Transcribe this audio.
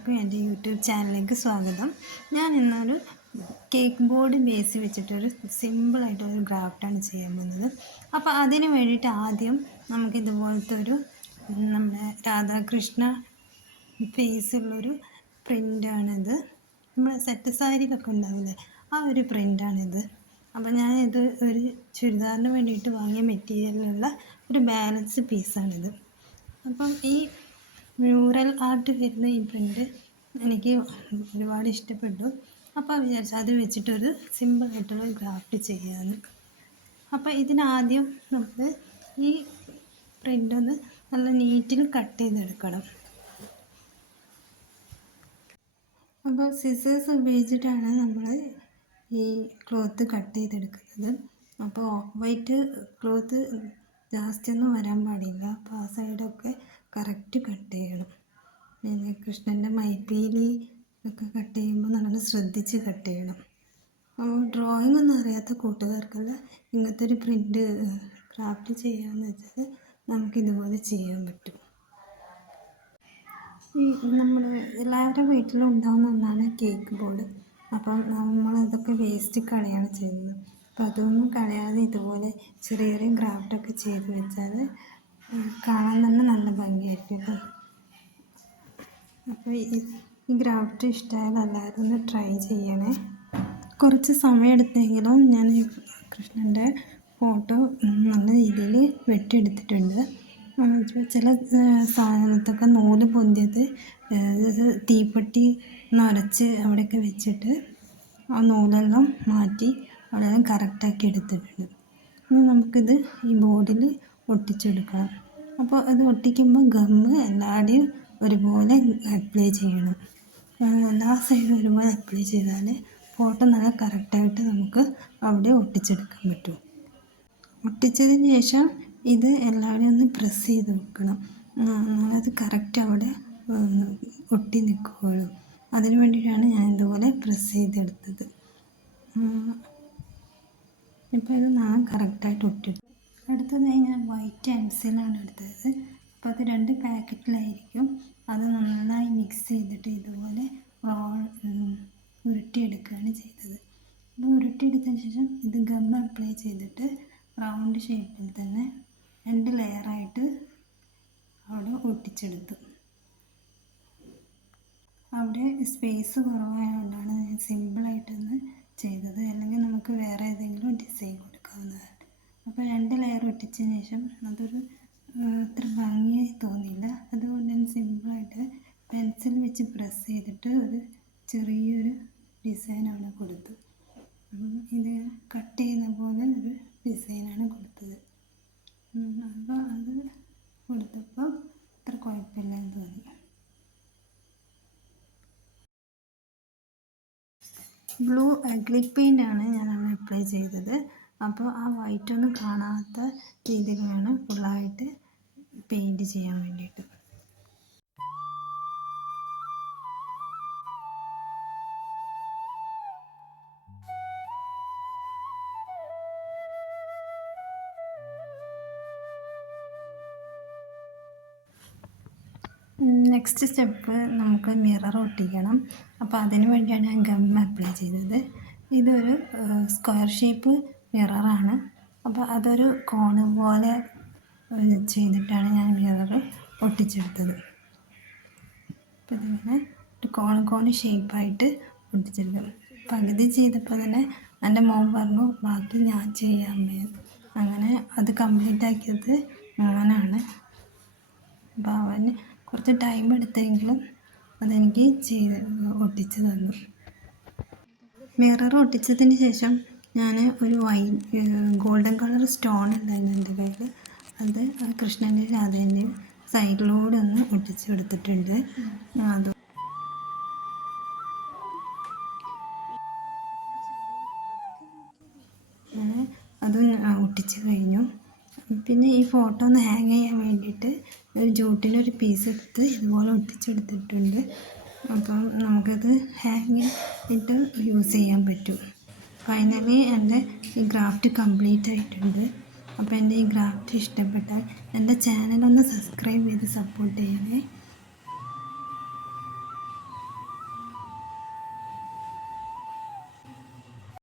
എല്ലാവർക്കും എന്റെ യൂട്യൂബ് ചാനലിലേക്ക് സ്വാഗതം. ഞാൻ ഇന്നൊരു കേക്ക് ബോർഡ് ബേസ് വെച്ചിട്ടൊരു സിമ്പിളായിട്ടൊരു ഗ്രാഫ്റ്റാണ് ചെയ്യാൻ പോകുന്നത്. അപ്പോൾ അതിന് വേണ്ടിയിട്ട് ആദ്യം നമുക്ക് ഇതുപോലത്തെ ഒരു നമ്മുടെ രാധാകൃഷ്ണ ഫേസുള്ളൊരു പ്രിന്റാണിത്. നമ്മൾ സെറ്റ് സാരിയിലൊക്കെ ഉണ്ടാവില്ലേ? ആ ഒരു പ്രിന്റാണിത്. അപ്പോൾ ഞാനിത് ഒരു ചുരിദാറിന് വേണ്ടിയിട്ട് വാങ്ങിയ മെറ്റീരിയലിലുള്ള ഒരു ബാലൻസ് പീസാണിത്. അപ്പം ഈ മ്യൂറൽ ആർട്ട് വരുന്ന ഈ പ്രിന്റ് എനിക്ക് ഒരുപാട് ഇഷ്ടപ്പെട്ടു. അപ്പോൾ വിചാരിച്ചു അത് വെച്ചിട്ടൊരു സിമ്പിളായിട്ടുള്ള ഗ്രാഫ്റ്റ് ചെയ്യാമെന്ന് അപ്പോൾ ഇതിനാദ്യം നമുക്ക് ഈ പ്രിന്റ് ഒന്ന് നല്ല നീറ്റിൽ കട്ട് ചെയ്തെടുക്കണം. അപ്പോൾ സിസേഴ്സ് ഉപയോഗിച്ചിട്ടാണ് നമ്മൾ ഈ ക്ലോത്ത് കട്ട് ചെയ്തെടുക്കുന്നത്. അപ്പോൾ ഓഫ് വൈറ്റ് ക്ലോത്ത് ജാസ്തിയൊന്നും വരാൻ പാടില്ല. അപ്പോൾ ആ സൈഡൊക്കെ കറക്റ്റ് കട്ട് കൃഷ്ണന്റെ മൈപ്പീലി ഒക്കെ കട്ട് ചെയ്യുമ്പോൾ നമ്മൾ ശ്രദ്ധിച്ച് കട്ട് ചെയ്യണം. ഡ്രോയിങ് ഒന്നും അറിയാത്ത കൂട്ടുകാർക്കെല്ലാം ഇങ്ങനത്തെ ഒരു പ്രിന്റ് ക്രാഫ്റ്റ് ചെയ്യാമെന്ന് വെച്ചാൽ നമുക്കിതുപോലെ ചെയ്യാൻ പറ്റും. ഈ നമ്മൾ എല്ലാവരുടെ വീട്ടിലും ഉണ്ടാകുന്ന ഒന്നാണ് കേക്ക് ബോർഡ് അപ്പം നമ്മളതൊക്കെ വേസ്റ്റ് കളയാണ് ചെയ്യുന്നത്. അപ്പം അതൊന്നും കളയാതെ ഇതുപോലെ ചെറിയ ചെറിയ ക്രാഫ്റ്റൊക്കെ ചെയ്ത് വെച്ചാൽ കാണാൻ തന്നെ നല്ല ഭംഗിയായിരിക്കും അപ്പോൾ ഈ ഗ്രാഫ്റ്റ് ഇഷ്ടമായാൽ എല്ലാവരും ഒന്ന് ട്രൈ ചെയ്യണേ. കുറച്ച് സമയം എടുത്തെങ്കിലും ഞാൻ കൃഷ്ണന്റെ ഫോട്ടോ നല്ല രീതിയിൽ വെട്ടിയെടുത്തിട്ടുണ്ട്. ചില സാധനത്തൊക്കെ നൂൽ പൊന്തിയത് തീപ്പെട്ടി നരച്ച് അവിടെയൊക്കെ വെച്ചിട്ട് ആ നൂലെല്ലാം മാറ്റി അവിടെയെല്ലാം കറക്റ്റാക്കി എടുത്തിട്ടുണ്ട്. ഇനി നമുക്കിത് ഈ ബോർഡിൽ ഒട്ടിച്ചെടുക്കാം അപ്പോൾ അത് ഒട്ടിക്കുമ്പോൾ ഗമ്മ് എല്ലാവരുടെയും ഒരുപോലെ അപ്ലൈ ചെയ്യണം. എല്ലാ സൈഡും ഒരുപോലെ അപ്ലൈ ചെയ്താൽ ഫോട്ടോ നല്ല കറക്റ്റായിട്ട് നമുക്ക് അവിടെ ഒട്ടിച്ചെടുക്കാൻ പറ്റും. ഒട്ടിച്ചതിന് ശേഷം ഇത് എല്ലാവരെയും ഒന്ന് പ്രസ് ചെയ്ത് വെക്കണം. അത് കറക്റ്റ് അവിടെ ഒട്ടി നിൽക്കുകയുള്ളൂ അതിന് വേണ്ടിയിട്ടാണ് ഞാൻ ഇതുപോലെ പ്രസ് ചെയ്തെടുത്തത്. ഇപ്പോൾ ഇത് നാളെ കറക്റ്റായിട്ട് ഒട്ടി എടുത്തത് ഞാൻ വൈറ്റ് എംസിലാണ് എടുത്തത്. അപ്പോൾ അത് രണ്ട് പാക്കറ്റിലായിരിക്കും. അത് നന്നായി മിക്സ് ചെയ്തിട്ട് ഇതുപോലെ റോൾ ഉരുട്ടിയെടുക്കുകയാണ് ചെയ്തത്. അപ്പോൾ ഉരുട്ടിയെടുത്തതിന് ശേഷം ഇത് ഗം അപ്ലൈ ചെയ്തിട്ട് റൗണ്ട് ഷേപ്പിൽ തന്നെ രണ്ട് ലെയറായിട്ട് അവിടെ ഒട്ടിച്ചെടുത്തു. അവിടെ സ്പേസ് കുറവായതുകൊണ്ടാണ് ഞാൻ സിമ്പിളായിട്ടൊന്ന് ചെയ്തത്. അല്ലെങ്കിൽ നമുക്ക് വേറെ ഏതെങ്കിലും ഡിസൈൻ കൊടുക്കാവുന്നതാണ്. അപ്പോൾ രണ്ട് ലെയർ ഒട്ടിച്ചതിന് ശേഷം അതൊരു ചെയ്തിട്ട് ഒരു ചെറിയൊരു ഡിസൈനാണ് കൊടുത്തു ഇത് കട്ട് ചെയ്യുന്ന പോലെ ഒരു ഡിസൈനാണ് കൊടുത്തത്. അപ്പോൾ അത് കൊടുത്തപ്പോൾ അത്ര കുഴപ്പമില്ലെന്ന് തോന്നി. ബ്ലൂ അഗ്ലിക് ആണ് ഞാൻ അപ്ലൈ ചെയ്തത്. അപ്പോൾ ആ വൈറ്റ് ഒന്നും കാണാത്ത രീതിയിൽ ഫുള്ളായിട്ട് പെയിന്റ് ചെയ്യാൻ വേണ്ടിയിട്ട്. നെക്സ്റ്റ് സ്റ്റെപ്പ് നമുക്ക് മിറർ ഒട്ടിക്കണം. അപ്പോൾ അതിന് വേണ്ടിയാണ് ഞാൻ ഗം അപ്ലൈ ചെയ്തത്. ഇതൊരു സ്ക്വയർ ഷേപ്പ് മിററാണ് അപ്പോൾ അതൊരു കോണ് പോലെ ചെയ്തിട്ടാണ് ഞാൻ മിറർ ഒട്ടിച്ചെടുത്തത്. അപ്പോൾ ഇതിങ്ങനെ ഒരു കോൺ കോണ് ഷേപ്പായിട്ട് ഒട്ടിച്ചെടുക്കും. പകുതി ചെയ്തപ്പോൾ തന്നെ എന്റെ മോൻ പറഞ്ഞു ബാക്കി ഞാൻ ചെയ്യാൻ അങ്ങനെ അത് കംപ്ലീറ്റ് ആക്കിയത് മോനാണ്. അപ്പോൾ അവന് കുറച്ച് ടൈം എടുത്തെങ്കിലും അതെനിക്ക് ചെയ്ത് ഒട്ടിച്ച് തന്നു. മിറർ ഒട്ടിച്ചതിന് ശേഷം ഞാൻ ഒരു വൈ ഗോൾഡൻ കളർ സ്റ്റോൺ ഉണ്ടായിരുന്നു എന്റെ കയ്യിൽ അത് കൃഷ്ണന്റെ രാധേന്റെ സൈഡിലൂടെ ഒന്ന് ഒട്ടിച്ച് കൊടുത്തിട്ടുണ്ട് അത് അത് ഒട്ടിച്ച് കഴിഞ്ഞു. പിന്നെ ഈ ഫോട്ടോ ഒന്ന് ഹാങ് ചെയ്യാൻ വേണ്ടിയിട്ട് ഒരു ജൂട്ടിലൊരു പീസ് എടുത്ത് ഇതുപോലെ ഒട്ടിച്ചെടുത്തിട്ടുണ്ട്. അപ്പം നമുക്കത് ഹാങ് ഇട്ട് യൂസ് ചെയ്യാൻ പറ്റും. ഫൈനലി എന്റെ ഈ ഗ്രാഫ്റ്റ് കംപ്ലീറ്റ് ആയിട്ടുണ്ട്. അപ്പോൾ എന്റെ ഈ ഗ്രാഫ്റ്റ് ഇഷ്ടപ്പെട്ടാൽ എന്റെ ചാനൽ ഒന്ന് സബ്സ്ക്രൈബ് ചെയ്ത് സപ്പോർട്ട് ചെയ്യണേ.